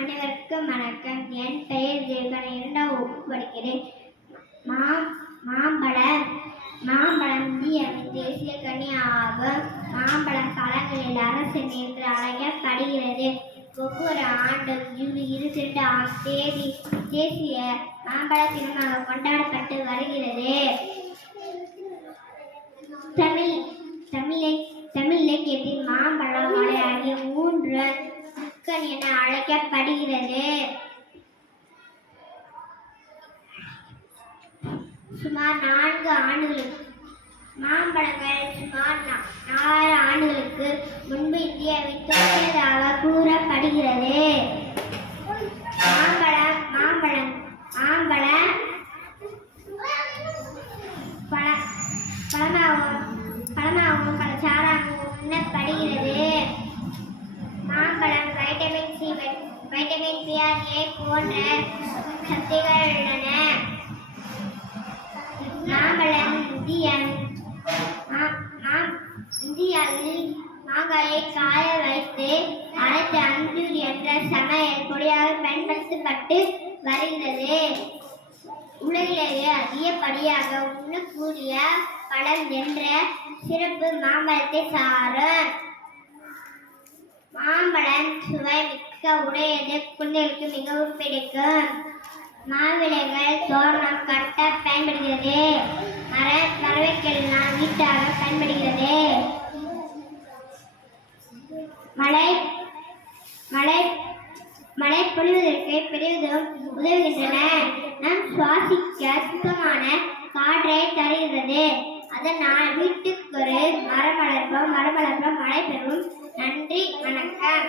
அனைவருக்கும் வணக்கம். என் பெயர் தேவகன். 2ஆம் வகுப்பு படிக்கிறேன். மாம்பழம் இந்தியாவின் தேசிய கனி ஆகும். மாம்பழம் பழங்களில் அரசன் என்று அழைக்கப்படுகிறது. ஒவ்வொரு ஆண்டும் ஜூலை 22ஆம் தேதி தேசிய மாம்பழ தினமாக கொண்டாடப்பட்டு வருகிறது. தமிழ் இலக்கியத்தில் மாம்பழம் மலை ஆகிய 3 முக்கன் என அழைக்கப்படுகிறது. சுமார் 4 ஆண்டுகளுக்கு மாம்பழங்கள் சுமார் 4 ஆண்டுகளுக்கு முன்பு இந்தியாவில் தோன்றியதாக கூறப்படுகிறது. மாம்பழம் பழமாகவும் பழச்சாறாகவும் உண்ணப்படுகிறது. மாம்பழம் வைட்டமின் சி, வைட்டமின் PA போன்ற சக்திகள் உள்ளன. மாம்பழம் இந்தியாவில் மாங்காயை காய வைத்து அரைத்து அஞ்சூர் என்ற சமையல் பொடியாக பயன்படுத்தப்பட்டு வருகிறது. உலகிலேயே அதிகப்படியாக உண்ணக்கூடிய பழம் என்ற சிறப்பு மாம்பழத்தை சாரும். மாம்பழம் சுவை மிக்க உடையது, குழந்தைகளுக்கு மிகவும் பிடிக்கும். மாவிலைகள் தோரணம் கட்ட பயன்படுகிறது. மரவைக்கெல்லாம் வீட்டாக பயன்படுகிறது. மழை பொழிவதற்கு பெரிதும் உதவுகின்றன. நாம் சுவாசிக்க சுத்தமான காற்றை தருகிறது. அதனால் வீட்டுக்கு ஒரு மரம் வளர்ப்போம், மழை பெறும். நன்றி, வணக்கம்.